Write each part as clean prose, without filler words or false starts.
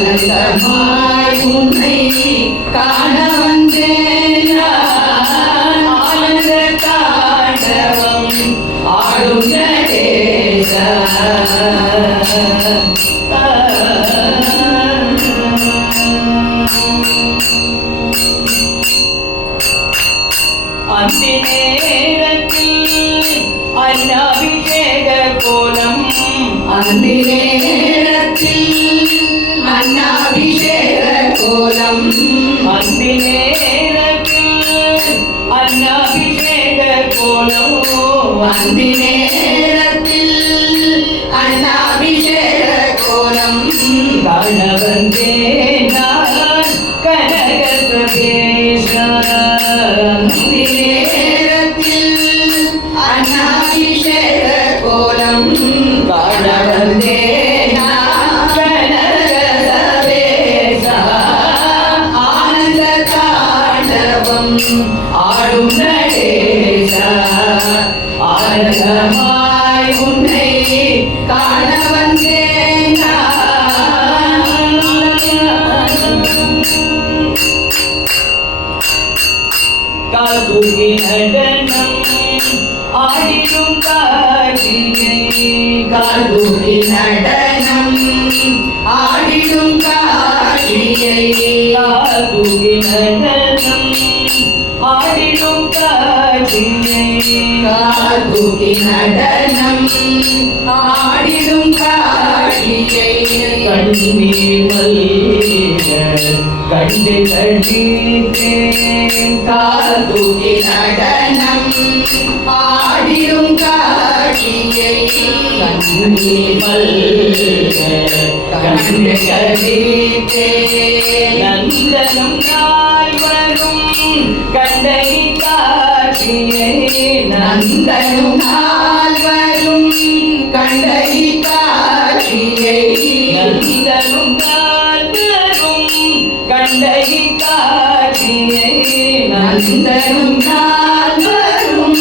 ஆனந்தமாய் உன்னை காண வந்தேன் ஆனந்த தாண்டவம் ஆடும் நடேசா அந்தி நேரத்தில் அன்னாபிஷேக கோலம் அந்தி நேரத்தில் அன்னாபிஷேக கோலம் அந்தி நேரத்தில் அன்னாபிஷேக கோலம் அந்தி நேரத்தில் அன்னாபிஷேக கோலம் காண வந்தேன் நான் கனகசபேஷா அந்தி நேரத்தில் அன்னாபிஷேக கோலம் காண வந்தேன் நான் கனகசபேஷா ஆனந்த தாண்டவம் ஆடும் நடேசா ஆனந்தமாய் உன்னை காண வந்தேன் காதுகி நடனம் ஆடிடும் காட்சியை காதுகி நடனம் ஆடிடும் காட்சியை காதுகி நடனம் ஆடிடும் காட்சியை காதுகி நடனம் ஆடிடும் காட்சியை கண்ணீர் மல்க கண்டு கண்டேன் காதுகி நடனம் ஆடிடும் காட்சியை கண்ணீர் மல்க கண்டு கண்டேன் நந்தனம் நால்வரும் கண்டை காட்சியை நந்தனும் நால்வரும் கண்டை காட்சியை நந்தனும் நால்வரும் கண்டை காட்சியை நந்தனும் நால்வரும்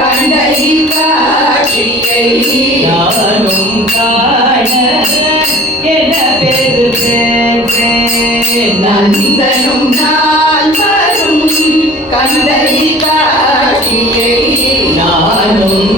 கண்டை காட்சியை நானும் காண என பெரு நந்தனும் நால்வரும் கண்டை காட்சியை நானும்